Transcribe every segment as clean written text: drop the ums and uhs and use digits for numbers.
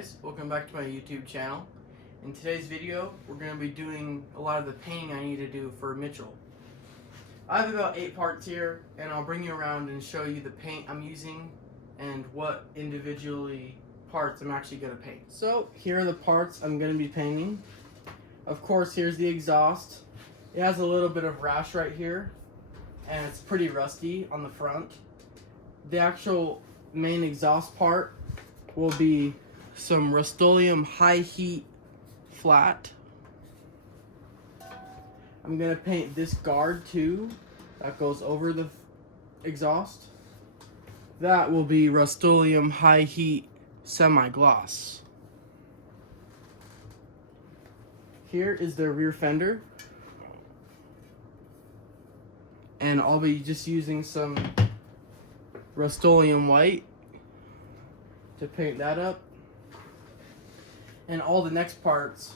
guys, welcome back to my YouTube channel. In today's video, we're going to be doing a lot of the painting I need to do for Mitchell. I have about 8 parts here, and I'll bring you around and show you the paint I'm using and what individually parts I'm actually going to paint. So here are the parts I'm going to be painting. Of course, here's the exhaust. It has a little bit of rash right here, and it's pretty rusty on the front. The actual main exhaust part will be some Rust-Oleum high heat flat. I'm gonna paint this guard too, that goes over the exhaust. That will be Rust-Oleum high heat semi-gloss. Here is the rear fender, and I'll be just using some Rust-Oleum white to paint that up. And all the next parts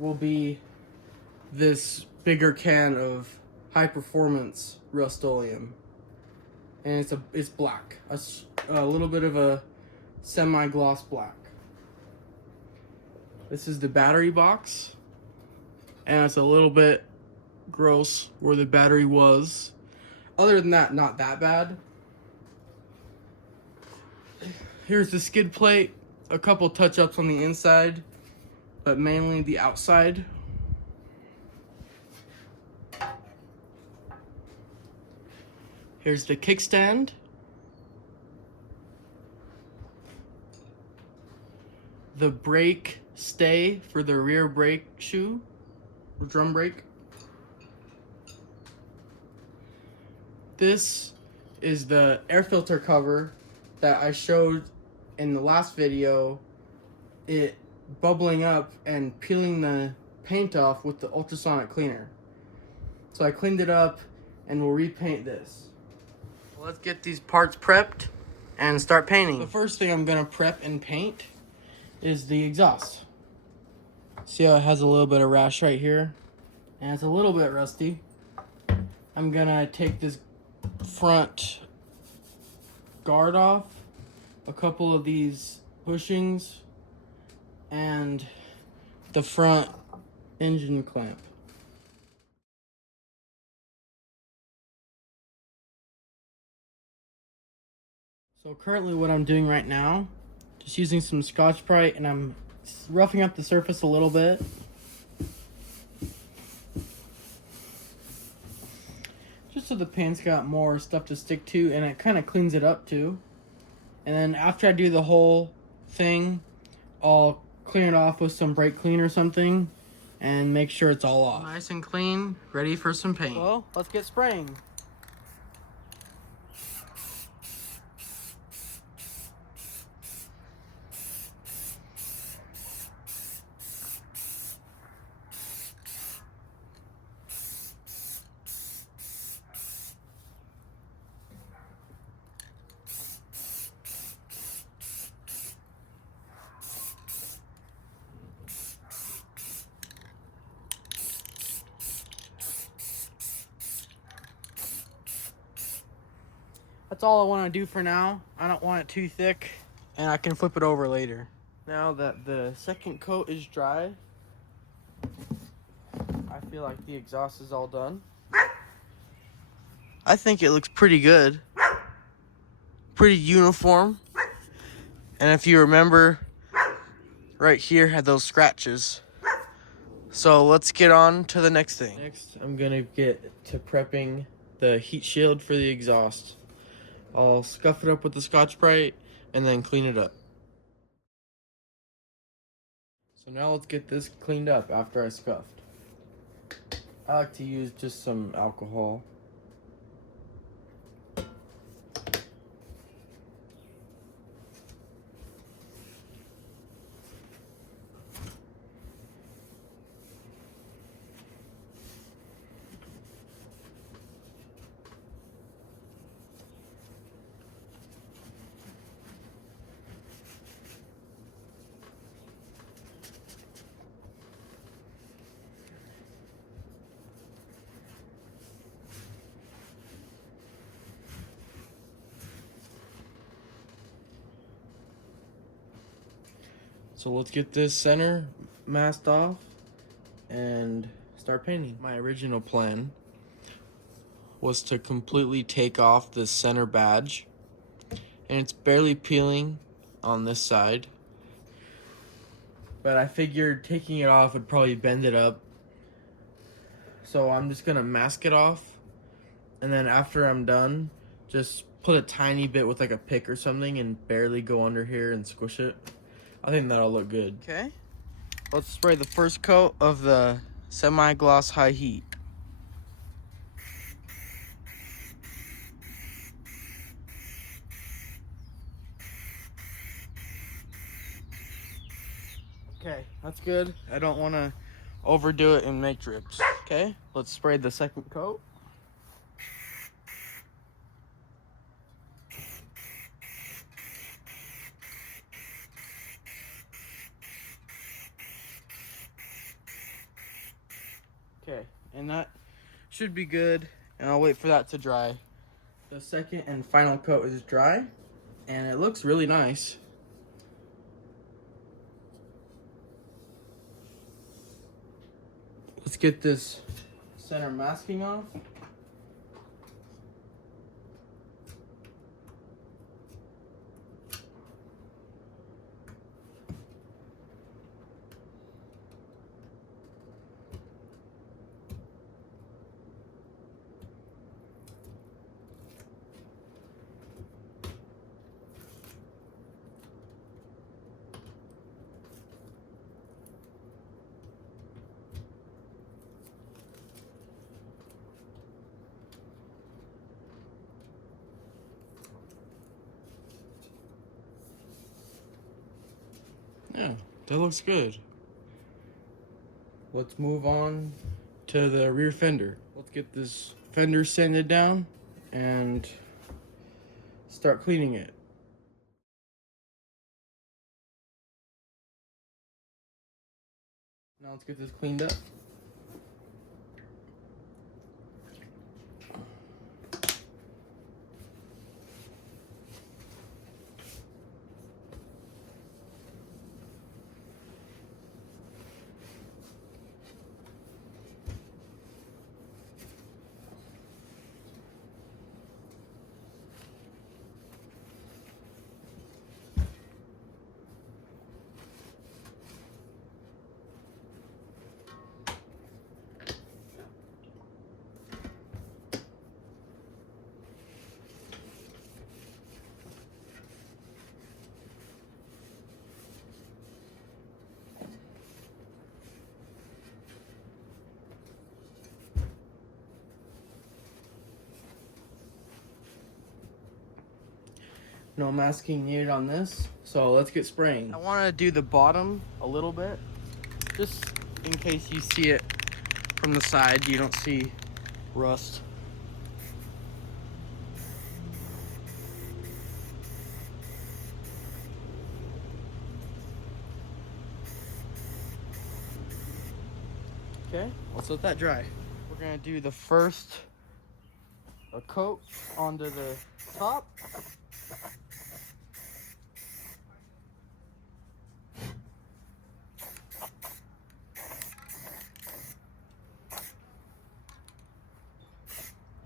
will be this bigger can of high performance Rust-Oleum, and it's black, a little bit of a semi-gloss black. This is the battery box, and it's a little bit gross where the battery was. Other than that, not that bad. Here's the skid plate, a couple touch-ups on the inside, but mainly the outside. Here's the kickstand. The brake stay for the rear brake shoe, or drum brake. This is the air filter cover that I showed in the last video, it bubbling up and peeling the paint off with the ultrasonic cleaner. So I cleaned it up and we'll repaint this. Let's get these parts prepped and start painting. The first thing I'm gonna prep and paint is the exhaust. See how it has a little bit of rash right here? And it's a little bit rusty. I'm gonna take this front guard off, a couple of these bushings, and the front engine clamp. So currently what I'm doing right now, just using some Scotch-Brite, and I'm roughing up the surface a little bit. Just so the paint's got more stuff to stick to, and it kind of cleans it up too. And then after I do the whole thing, I'll clean it off with some brake clean or something and make sure it's all off. Nice and clean, ready for some paint. Well, let's get spraying. That's all I want to do for now. I don't want it too thick, and I can flip it over later. Now that the second coat is dry, I feel like the exhaust is all done. I think it looks pretty good. Pretty uniform. And if you remember, right here had those scratches. So let's get on to the next thing. Next, I'm gonna get to prepping the heat shield for the exhaust. I'll scuff it up with the Scotch-Brite and then clean it up. So now let's get this cleaned up after I scuffed. I like to use just some alcohol. So let's get this center masked off and start painting. My original plan was to completely take off the center badge, and it's barely peeling on this side, but I figured taking it off would probably bend it up, so I'm just gonna mask it off, and then after I'm done, just put a tiny bit with like a pick or something and barely go under here and squish it. I think that'll look good. Okay, let's spray the first coat of the semi-gloss high heat. Okay, that's good. I don't want to overdo it and make drips. Okay, let's spray the second coat. Okay, and that should be good, and I'll wait for that to dry. The second and final coat is dry, and it looks really nice. Let's get this center masking off. Yeah, that looks good. Let's move on to the rear fender. Let's get this fender sanded down and start cleaning it. Now let's get this cleaned up. No masking needed on this, so let's get spraying. I want to do the bottom a little bit, just in case you see it from the side, you don't see rust. Okay, let's let that dry. We're gonna do the first coat onto the top.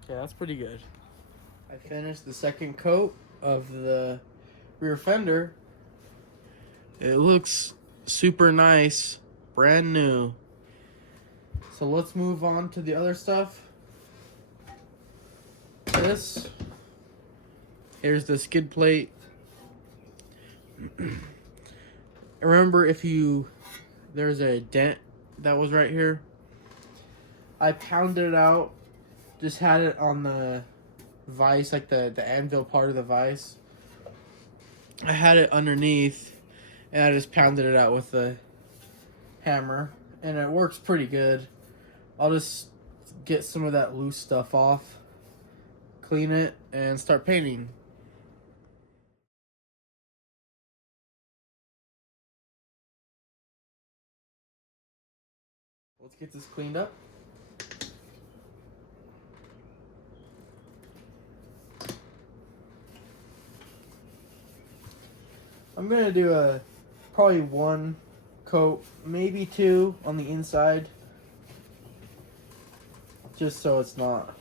Okay, that's pretty good. I finished the second coat of the rear fender. It looks super nice, brand new. So let's move on to the other stuff. Here's the skid plate. Remember, there's a dent that was right here. I pounded it out, just had it on the vise, like the anvil part of the vise. I had it underneath, and I just pounded it out with the hammer, and it works pretty good. I'll just get some of that loose stuff off, clean it, and start painting. Let's get this cleaned up. I'm gonna do a probably one coat, maybe two on the inside, just so it's not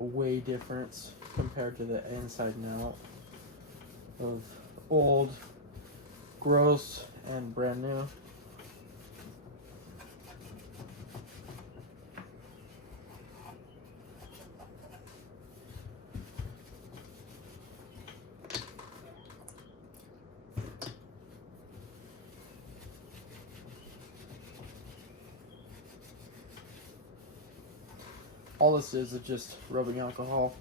a way difference compared to the inside and out of old, gross, and brand new. All this is just rubbing alcohol.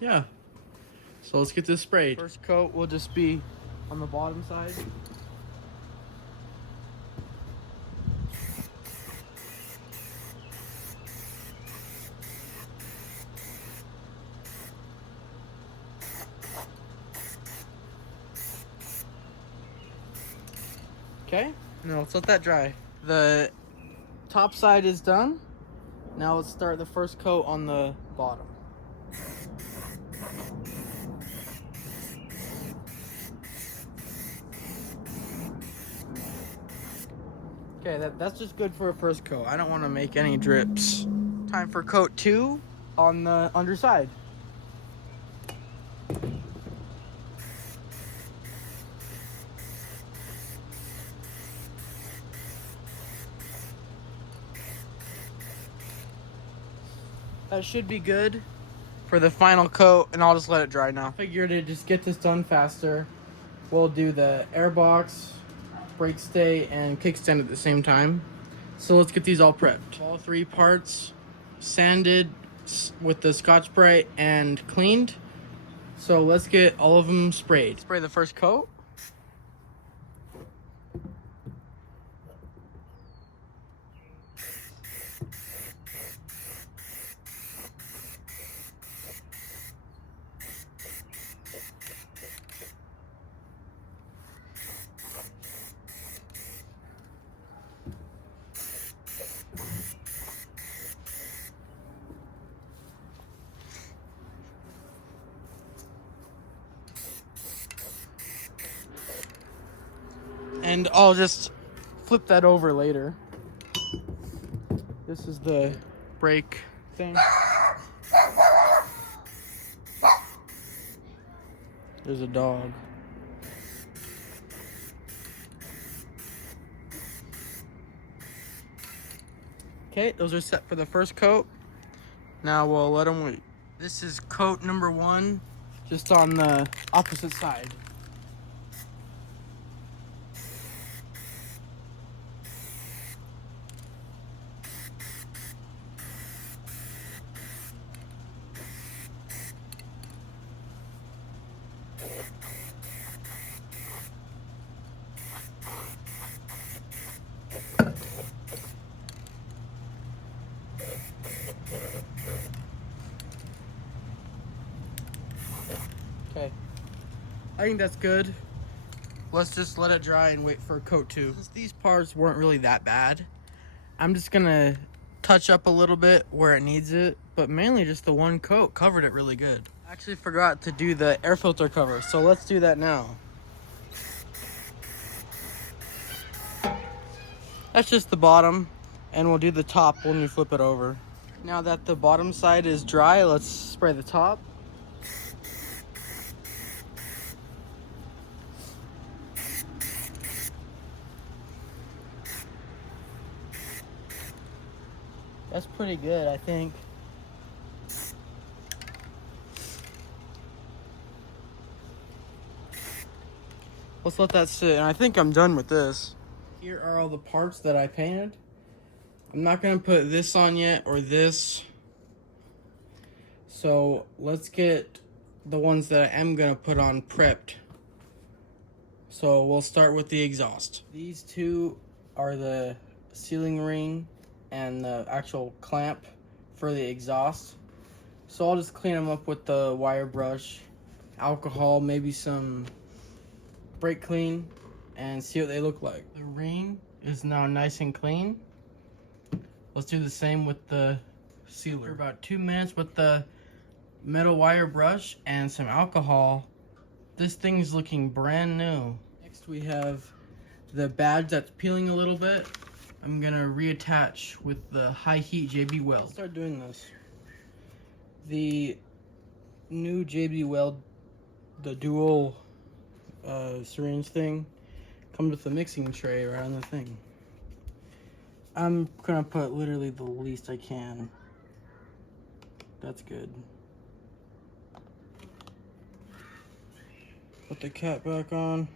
Yeah, so let's get this sprayed. First coat will just be on the bottom side. Okay, now let's let that dry. The top side is done. Now let's start the first coat on the bottom. Okay, that's just good for a first coat. I don't want to make any drips. Time for coat 2 on the underside. That should be good for the final coat, and I'll just let it dry now. Figured to just get this done faster, we'll do the Airbox, brake stay, and kickstand at the same time. So let's get these all prepped. All 3 parts sanded with the Scotch-Brite and cleaned. So let's get all of them sprayed. Spray the first coat. And I'll just flip that over later. This is the brake thing. There's a dog. Okay, those are set for the first coat. Now we'll let them wait. This is coat number 1, just on the opposite side. Okay, I think that's good. Let's just let it dry and wait for coat 2. Since these parts weren't really that bad, I'm just gonna touch up a little bit where it needs it, but mainly just the one coat covered it really good. I actually forgot to do the air filter cover, so let's do that now. That's just the bottom, and we'll do the top when we flip it over. Now that the bottom side is dry, let's spray the top. That's pretty good, I think. Let's let that sit, and I think I'm done with this. Here are all the parts that I painted. I'm not gonna put this on yet or this. So let's get the ones that I am gonna put on prepped. So we'll start with the exhaust. These two are the sealing ring and the actual clamp for the exhaust. So I'll just clean them up with the wire brush, alcohol, maybe some brake clean, and see what they look like. The ring is now nice and clean. Let's do the same with the sealer. For about 2 minutes with the metal wire brush and some alcohol, this thing is looking brand new. Next we have the badge that's peeling a little bit. I'm gonna reattach with the high heat JB Weld. Let's start doing this. The new JB Weld, the dual syringe thing, comes with a mixing tray right on the thing. I'm gonna put literally the least I can. That's good. Put the cap back on.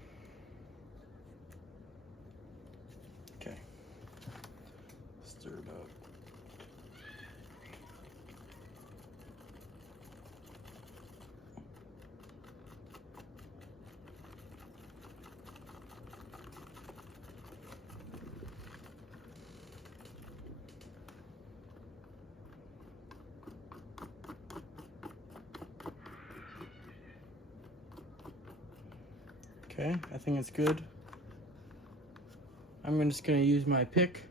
Okay. Stir it up. Okay, I think it's good. I'm just gonna use my pick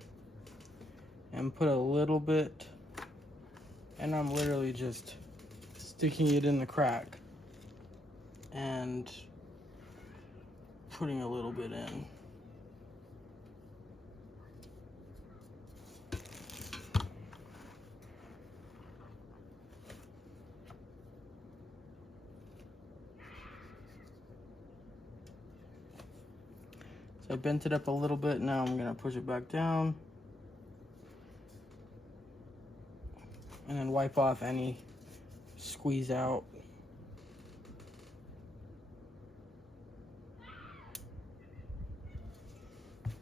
and put a little bit, and I'm literally just sticking it in the crack and putting a little bit in. So I bent it up a little bit, now I'm gonna push it back down. And then wipe off any squeeze out.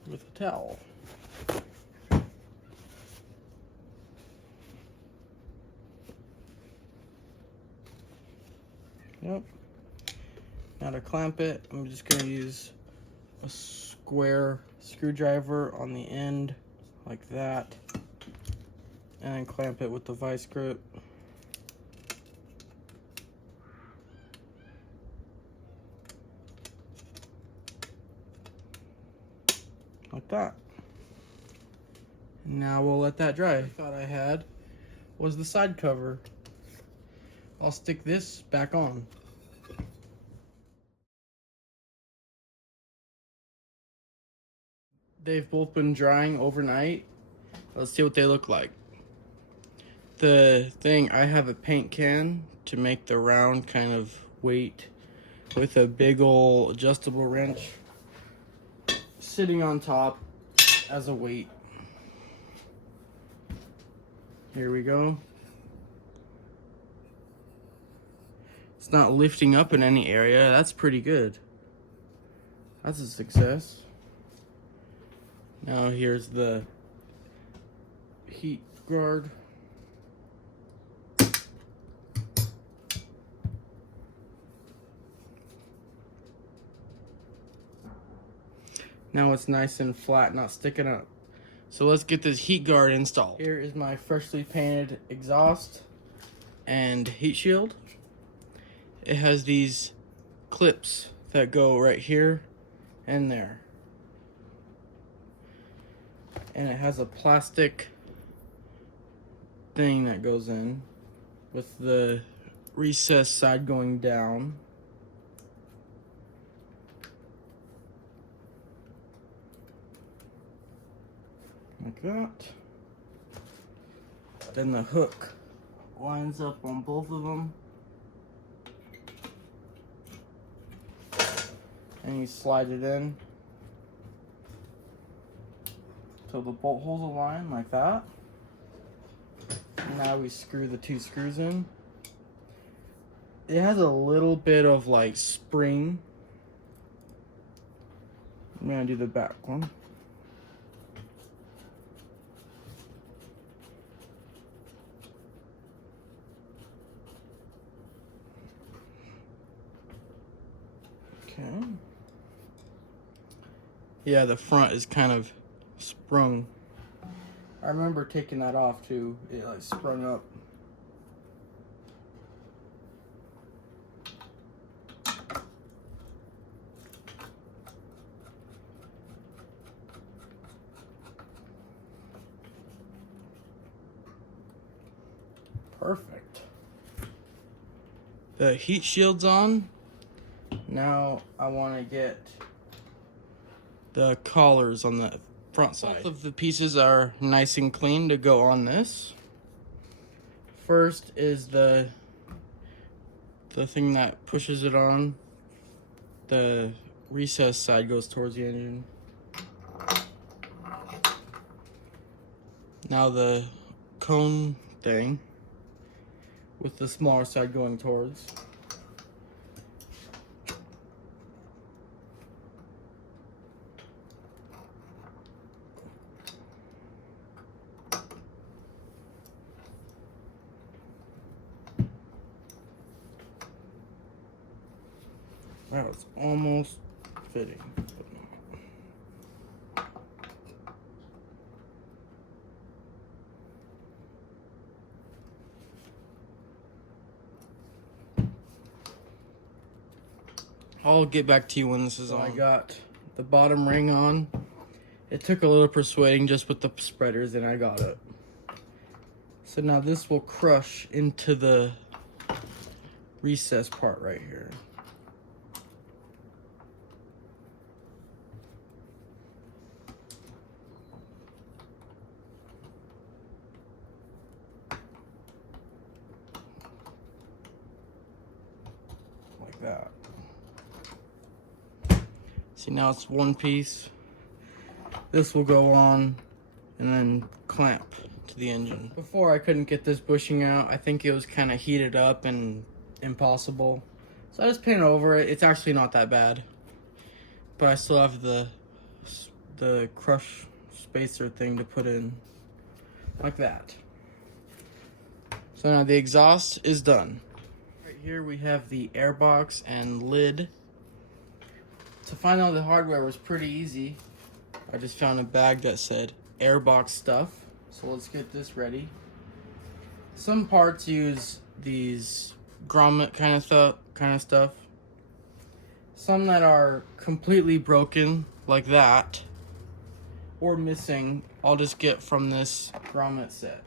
With a towel. Yep. Now to clamp it, I'm just gonna use a square screwdriver on the end like that, and then clamp it with the vice grip. Like that. Now we'll let that dry. I thought I had was the side cover. I'll stick this back on. They've both been drying overnight. Let's see what they look like. The thing, I have a paint can to make the round kind of weight with a big ol' adjustable wrench sitting on top as a weight. Here we go. It's not lifting up in any area. That's pretty good. That's a success. Now here's the heat guard. Now it's nice and flat, not sticking up. So let's get this heat guard installed. Here is my freshly painted exhaust and heat shield. It has these clips that go right here and there. And it has a plastic thing that goes in with the recessed side going down. Like that. Then the hook lines up on both of them. And you slide it in. So the bolt holes align like that. And now we screw the two screws in. It has a little bit of like spring. I'm gonna do the back one. Okay. Yeah, the front is kind of sprung. I remember taking that off too. It like sprung up. Perfect. The heat shield's on. Now I want to get the collars on the front side. Both of the pieces are nice and clean to go on this. First is the thing that pushes it on. The recessed side goes towards the engine. Now the cone thing with the smaller side going towards. That was almost fitting. I'll get back to you when this is on. I got the bottom ring on. It took a little persuading just with the spreaders, and I got it. So now this will crush into the recess part right here. Like that. See, now it's one piece. This will go on and then clamp to the engine. Before I couldn't get this bushing out. I think it was kind of heated up and impossible. So I just painted over it. It's actually not that bad. But I still have the crush spacer thing to put in. Like that. So now the exhaust is done. Right here we have the airbox and lid. To find out the hardware was pretty easy. I just found a bag that said Airbox stuff. So let's get this ready. Some parts use these grommet kind of stuff. Some that are completely broken, like that, or missing, I'll just get from this grommet set.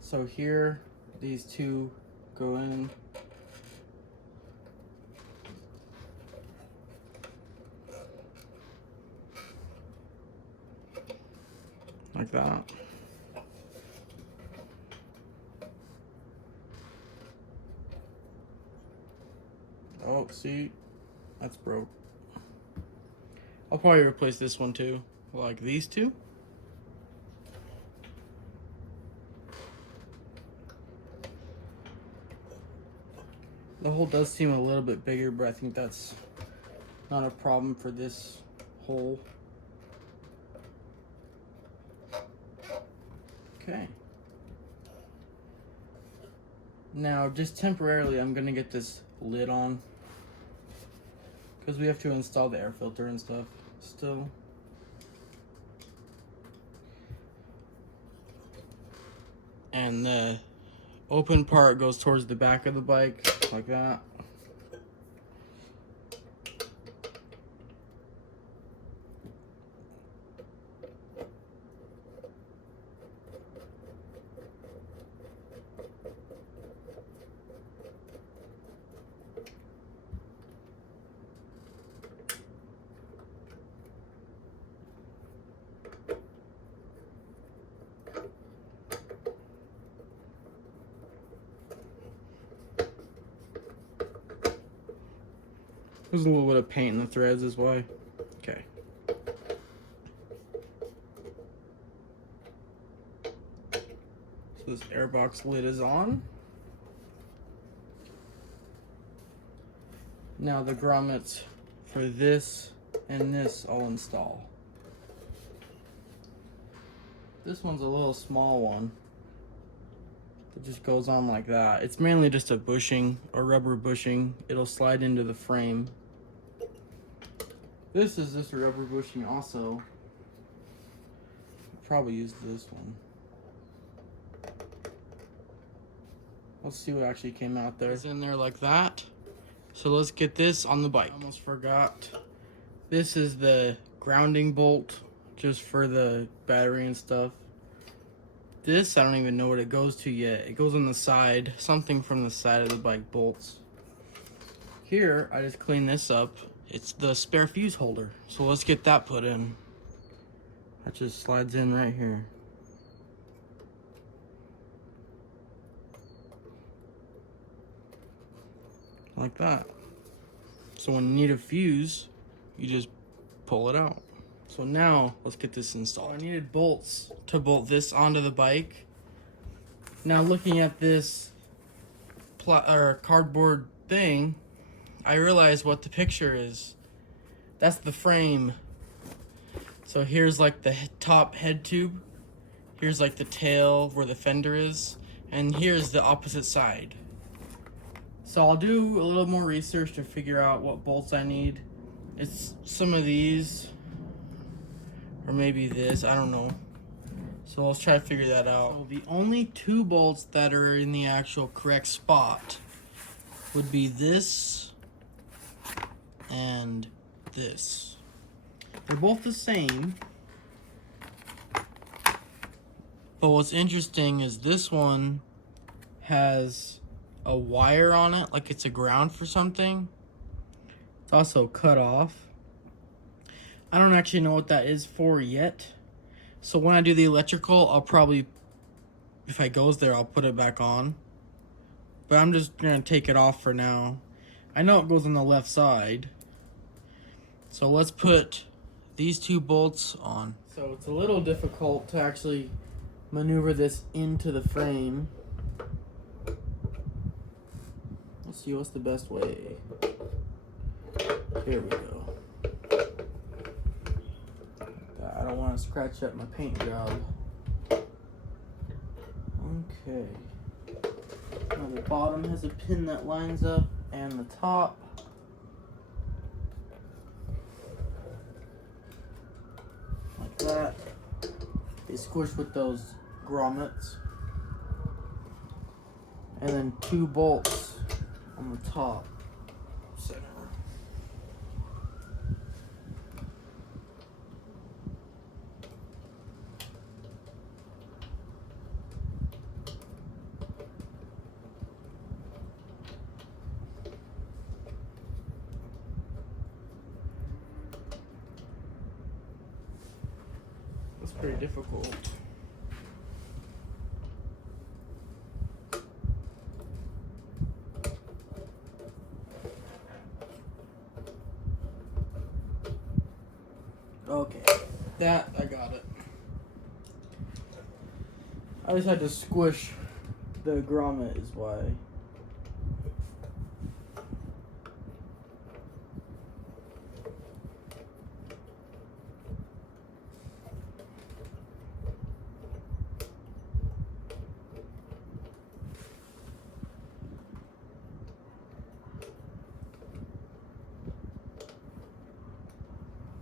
So here, these two go in. Like that. Oh, see? That's broke. I'll probably replace this one too. Like these two. The hole does seem a little bit bigger, but I think that's not a problem for this hole. Okay. Now, just temporarily, I'm gonna get this lid on because we have to install the air filter and stuff still. And the open part goes towards the back of the bike, like that. There's a little bit of paint in the threads is why. Okay. So this airbox lid is on. Now the grommets for this and this I'll install. This one's a little small one. It just goes on like that. It's mainly just a bushing, a rubber bushing. It'll slide into the frame. This is just a rubber bushing also. I'll probably use this one. Let's see what actually came out there. It's in there like that. So let's get this on the bike. I almost forgot. This is the grounding bolt just for the battery and stuff. This, I don't even know what it goes to yet. It goes on the side, something from the side of the bike bolts. Here, I just clean this up. It's the spare fuse holder. So let's get that put in. That just slides in right here. Like that. So when you need a fuse, you just pull it out. So now let's get this installed. I needed bolts to bolt this onto the bike. Now looking at this cardboard thing, I realized what the picture is. That's the frame. So here's like the top head tube. Here's like the tail where the fender is. And here's the opposite side. So I'll do a little more research to figure out what bolts I need. It's some of these. Or maybe this, I don't know. So let's try to figure that out. So the only two bolts that are in the actual correct spot would be this and this. They're both the same. But what's interesting is this one has a wire on it, like it's a ground for something. It's also cut off. I don't actually know what that is for yet. So when I do the electrical, I'll probably, if I goes there, I'll put it back on. But I'm just gonna take it off for now. I know it goes on the left side. So let's put these two bolts on. So it's a little difficult to actually maneuver this into the frame. Let's see what's the best way. Here we go. I don't want to scratch up my paint job. Okay. Now the bottom has a pin that lines up, and the top. Like that. They squish with those grommets. And then two bolts on the top center. That's pretty difficult. Okay, that, I got it. I just had to squish the grommet is why.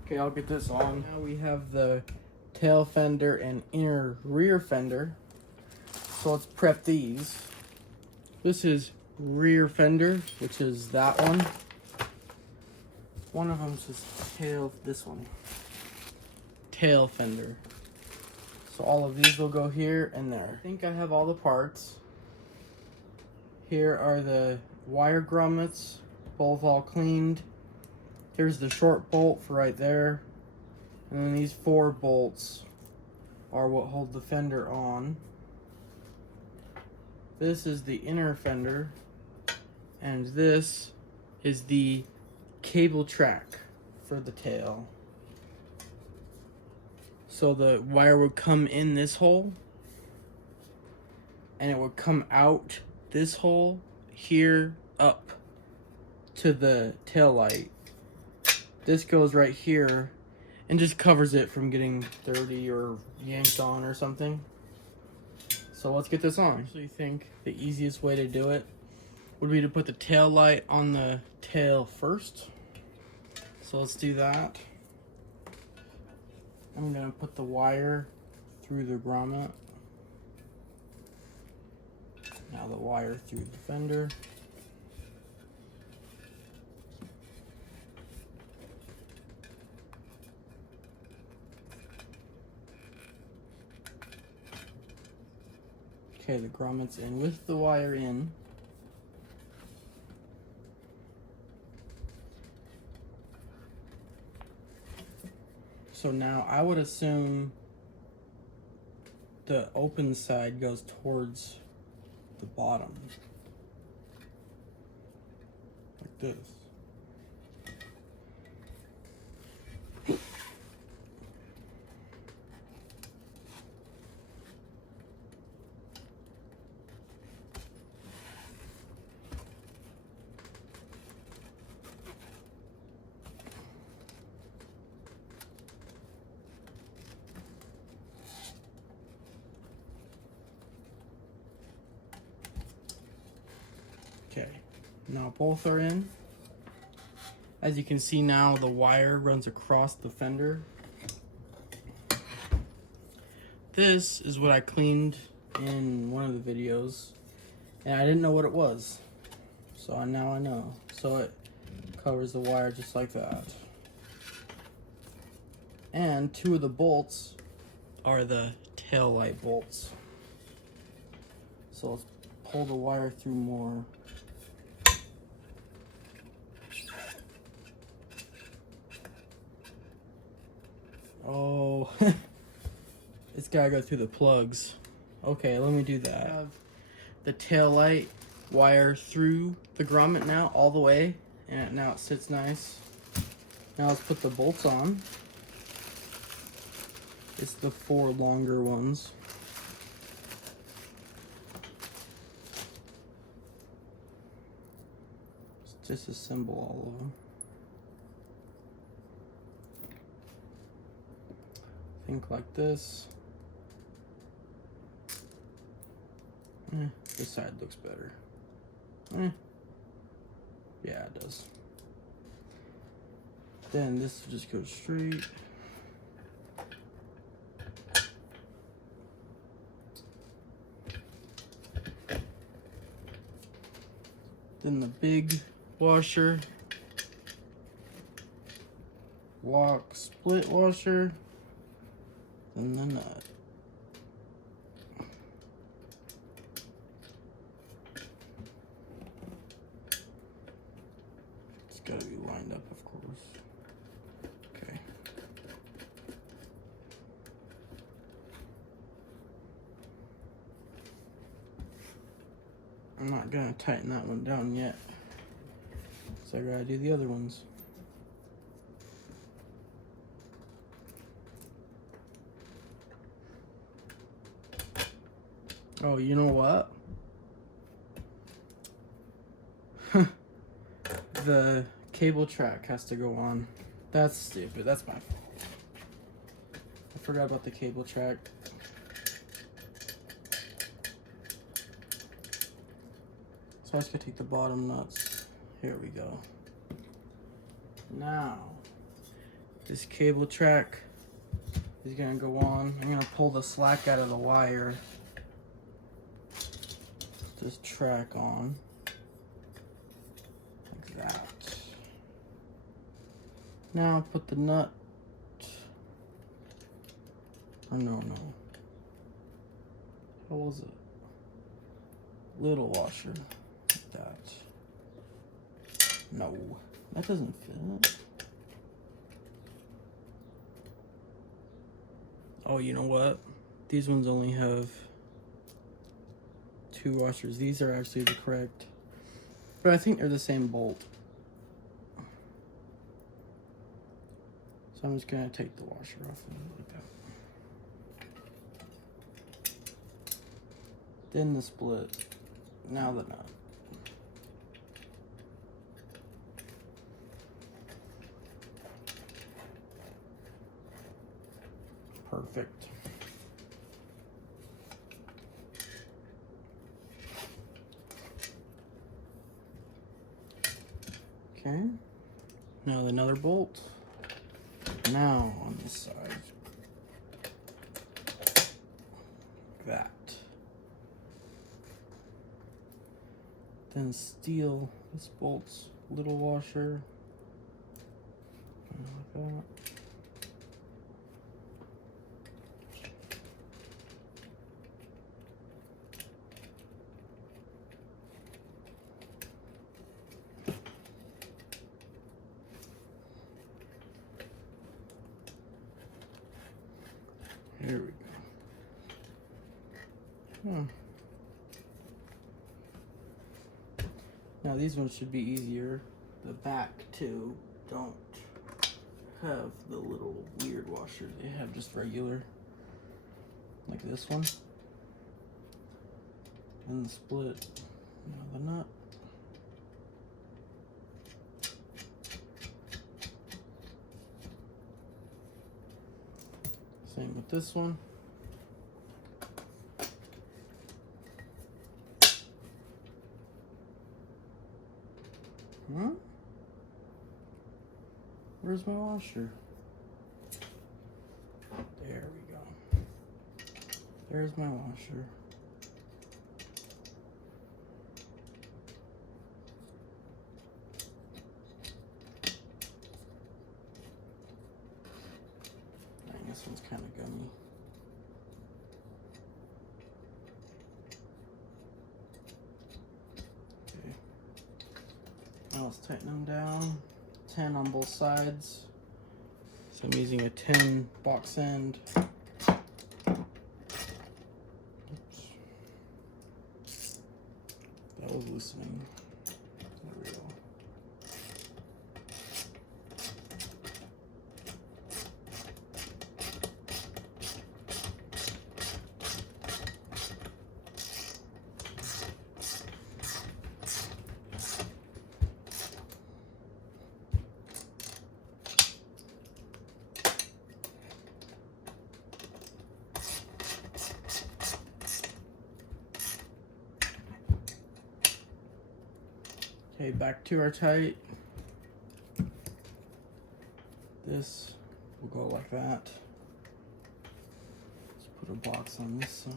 Okay, I'll get this on. Now we have the tail fender and inner rear fender. So let's prep these. This is rear fender, which is that one. One of them says tail, this one. Tail fender. So all of these will go here and there. I think I have all the parts. Here are the wire grommets, both all cleaned. Here's the short bolt for right there. And then these 4 bolts are what hold the fender on. This is the inner fender. And this is the cable track for the tail. So the wire would come in this hole. And it would come out this hole here up to the tail light. This goes right here and just covers it from getting dirty or yanked on or something. So let's get this on. So you think the easiest way to do it would be to put the tail light on the tail first. So let's do that. I'm gonna put the wire through the grommet. Now the wire through the fender. Okay, the grommet's in with the wire in. So now I would assume the open side goes towards the bottom, like this. Okay, now both are in. As you can see now, the wire runs across the fender. This is what I cleaned in one of the videos, and I didn't know what it was. So now I know. So it covers the wire just like that. And two of the bolts are the tail light bolts. So let's pull the wire through more. Oh, it's gotta go through the plugs. Okay, let me do that. I have the tail light wire through the grommet now, all the way, and now it sits nice. Now let's put the bolts on. It's the 4 longer ones. Let's disassemble all of them. Think like this. This side looks better. Yeah, it does. Then this just goes straight. Then the big washer, lock split washer, and the nut. It's gotta be lined up, of course. Okay. I'm not gonna tighten that one down yet, so I gotta do the other ones. Oh, you know what? The cable track has to go on. That's stupid. That's my fault. I forgot about the cable track. So I just gotta take the bottom nuts. Here we go. Now, this cable track is gonna go on. I'm gonna pull the slack out of the wire. This track on. Like that. Now put the nut. Or no. How was it? Little washer. Like that. No, that doesn't fit. Oh, you know what? These ones only have 2 washers. These are actually the correct, but I think they're the same bolt. So I'm just gonna take the washer off like that. Then the split. Now the nut. Perfect. Okay. Now another bolt. Now on this side. Like that. Then steel this bolt's little washer. Like that. Here we go. Huh. Now these ones should be easier. The back two don't have the little weird washer. They have just regular, like this one. And the split. Now the nut. Same with this one. Huh? Where's my washer? There we go. There's my washer. Dang, this one's kind of gummy. Now let's tighten them down. 10 on both sides. So I'm using a 10 box end. Oops. That was loosening. There we go. Okay, back to our tight. This will go like that. Let's put a box on this side.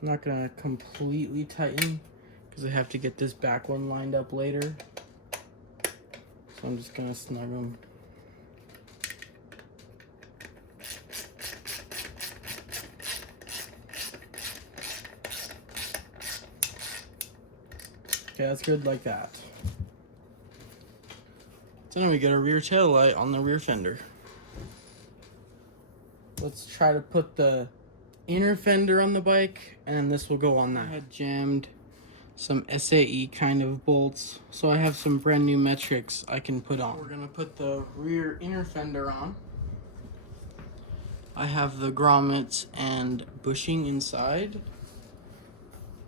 I'm not gonna completely tighten because I have to get this back one lined up later. So I'm just gonna snug them. Okay, that's good like that. So now we get a rear tail light on the rear fender. Let's try to put the inner fender on the bike, and this will go on that. I had jammed some SAE kind of bolts, so I have some brand new metrics I can put on. We're gonna put the rear inner fender on. I have the grommets and bushing inside.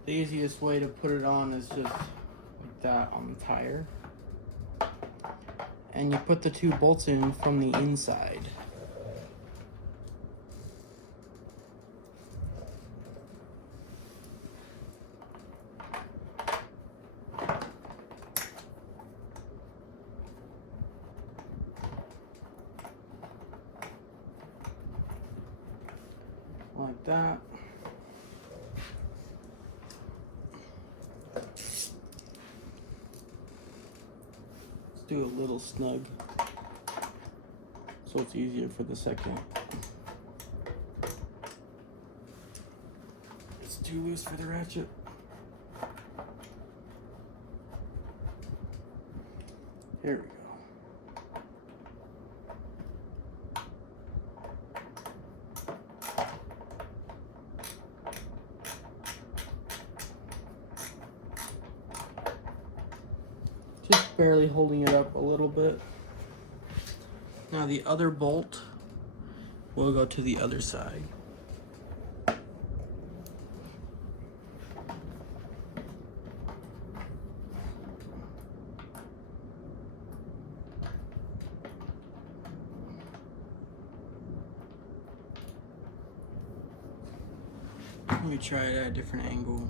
The easiest way to put it on is just like that on the tire. And you put the two bolts in from the inside. Like that. Let's do a little snug so it's easier for the second. It's too loose for the ratchet. Here we go. Just barely holding it up a little bit. Now the other bolt will go to the other side. Let me try it at a different angle.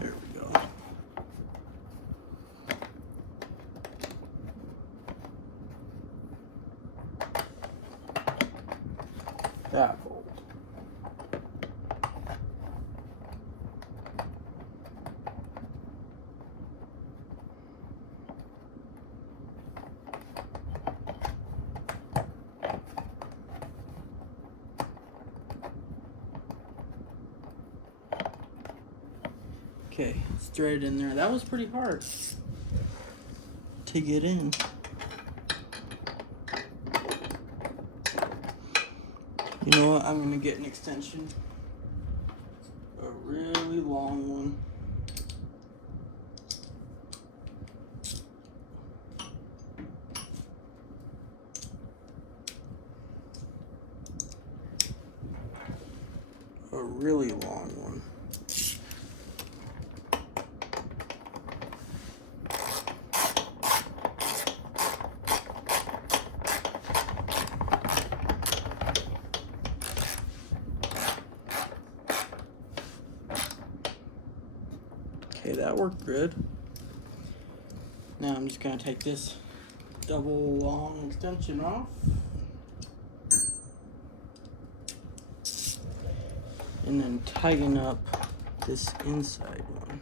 There we go. That bolt. Okay, it's threaded in there. That was pretty hard to get in. You know what? I'm gonna get an extension. A really long one. A really long one. Okay, that worked good. Now I'm just gonna take this double long extension off. And then tighten up this inside one.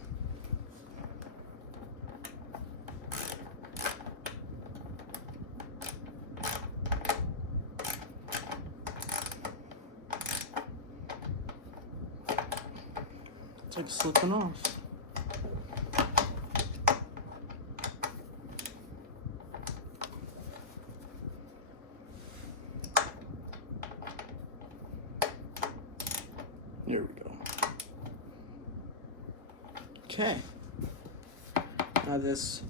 It's like slipping off. There we go. Okay. Now this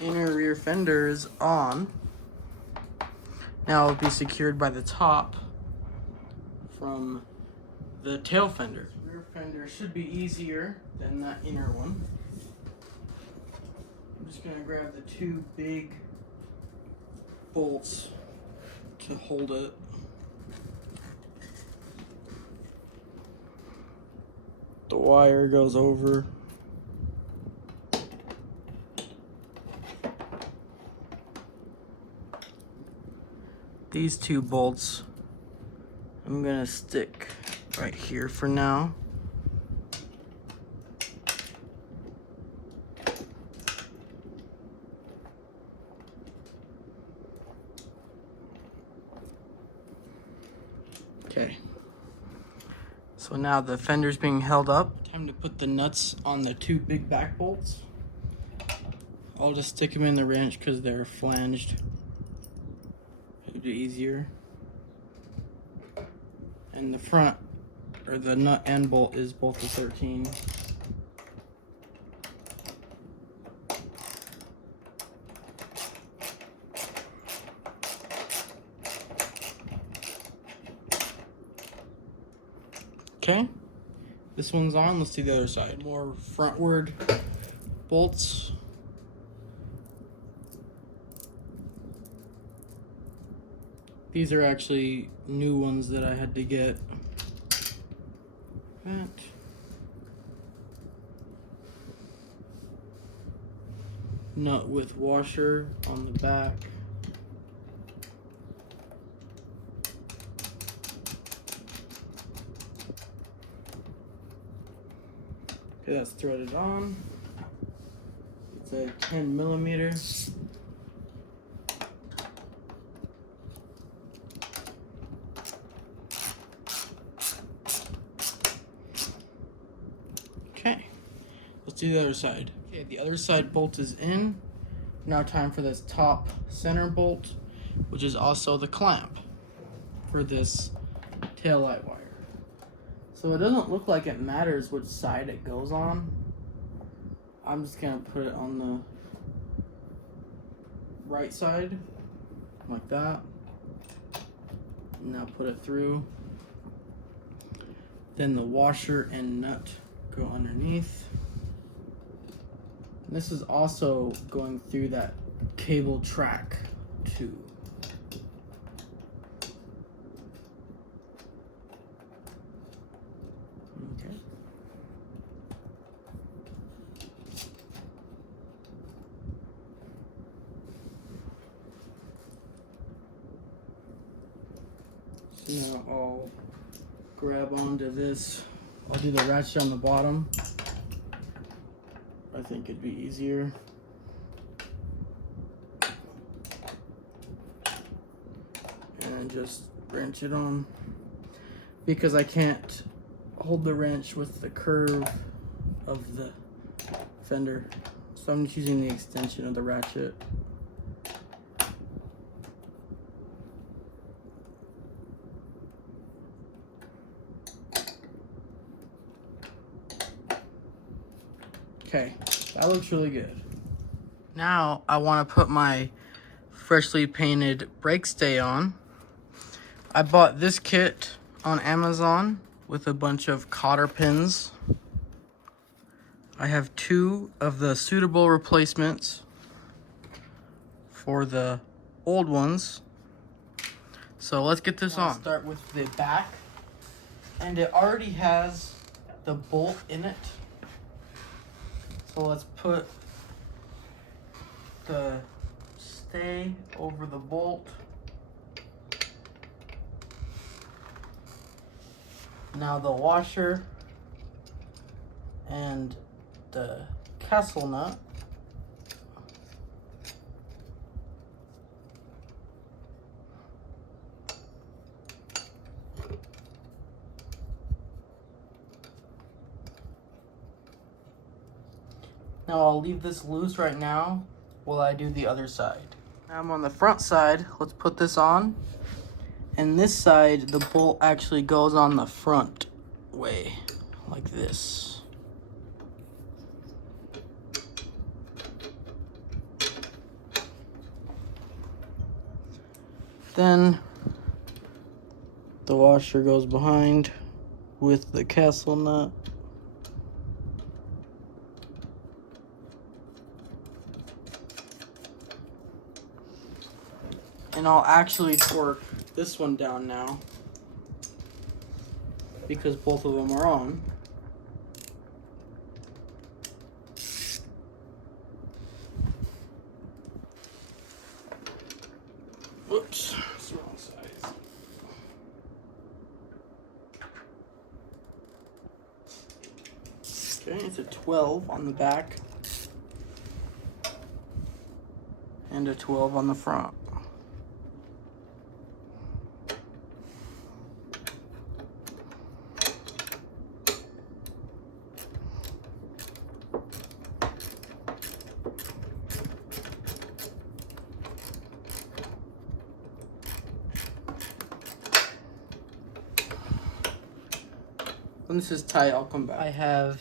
inner rear fender is on. Now it'll be secured by the top from the tail fender. Rear fender should be easier than that inner one. I'm just gonna grab the two big bolts to hold it. The wire goes over. These two bolts I'm gonna stick right here for now. Okay. So now the fender's being held up. Time to put the nuts on the two big back bolts. I'll just stick them in the wrench because they're flanged. It'll be easier. And the front, or the nut and bolt, is both a 13. Okay, this one's on. Let's do the other side. More frontward bolts. These are actually new ones that I had to get. That. Nut with washer on the back. Okay, that's threaded on. It's a 10 millimeter. Okay, let's do the other side. Okay, the other side bolt is in. Now time for this top center bolt, which is also the clamp for this taillight wire. So it doesn't look like it matters which side it goes on. I'm just gonna put it on the right side, like that. Now put it through. Then the washer and nut go underneath. This is also going through that cable track too. Okay. So now I'll grab onto this. I'll do the ratchet on the bottom. I think it'd be easier. And just wrench it on. Because I can't hold the wrench with the curve of the fender. So I'm just using the extension of the ratchet. Okay, that looks really good. Now I want to put my freshly painted brake stay on. I bought this kit on Amazon with a bunch of cotter pins. I have 2 of the suitable replacements for the old ones. So let's get this on. I'll start with the back, and it already has the bolt in it. So let's put the stay over the bolt. Now the washer and the castle nut. Now I'll leave this loose right now while I do the other side. Now I'm on the front side. Let's put this on. And this side, the bolt actually goes on the front way, like this. Then the washer goes behind with the castle nut. And I'll actually torque this one down now because both of them are on. Whoops, it's the wrong size. Okay, it's a 12 on the back and a 12 on the front. When this is tight, I'll come back. I have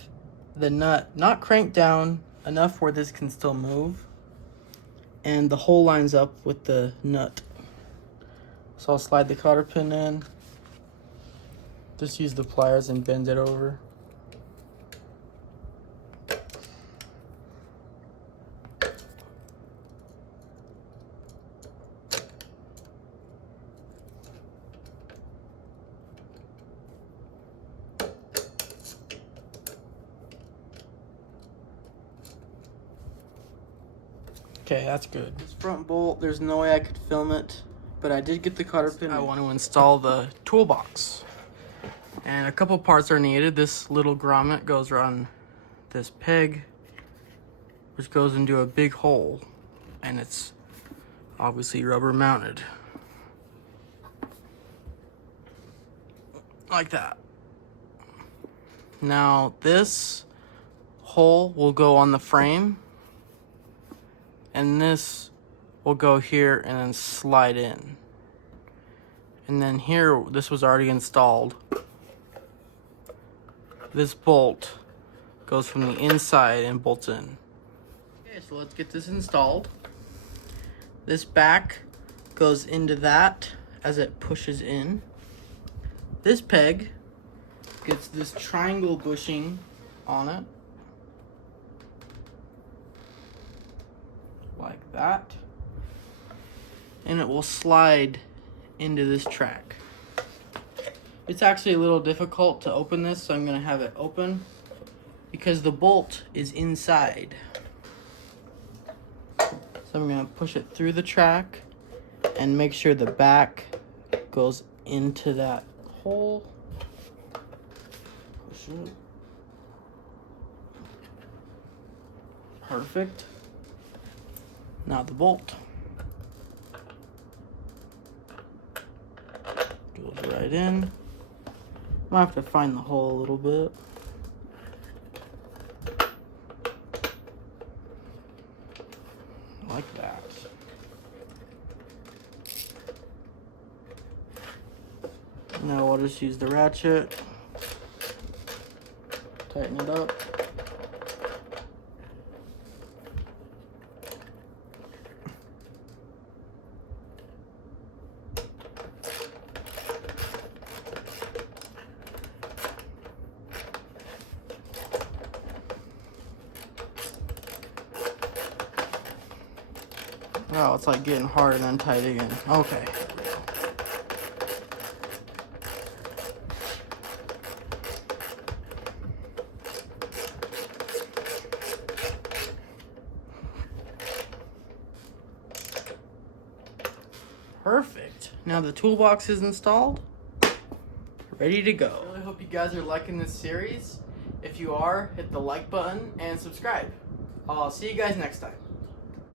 the nut not cranked down enough where this can still move, and the hole lines up with the nut. So I'll slide the cotter pin in, just use the pliers and bend it over. Okay, that's good. This front bolt, there's no way I could film it, but I did get the cotter pin. I want to install the toolbox. And a couple parts are needed. This little grommet goes around this peg, which goes into a big hole, and it's obviously rubber mounted. Like that. Now this hole will go on the frame, and this will go here and then slide in. And then here, this was already installed. This bolt goes from the inside and bolts in. Okay, so let's get this installed. This back goes into that as it pushes in. This peg gets this triangle bushing on it. that. And it will slide into this track. It's actually a little difficult to open this, so I'm going to have it open because the bolt is inside. So I'm going to push it through the track and make sure the back goes into that hole. Push it. Perfect. Now the bolt goes right in. Might have to find the hole a little bit. Like that. Now I'll just use the ratchet, tighten it up. Wow, it's like getting hard and then tight again. Okay. Perfect. Now the toolbox is installed. Ready to go. I really hope you guys are liking this series. If you are, hit the like button and subscribe. I'll see you guys next time.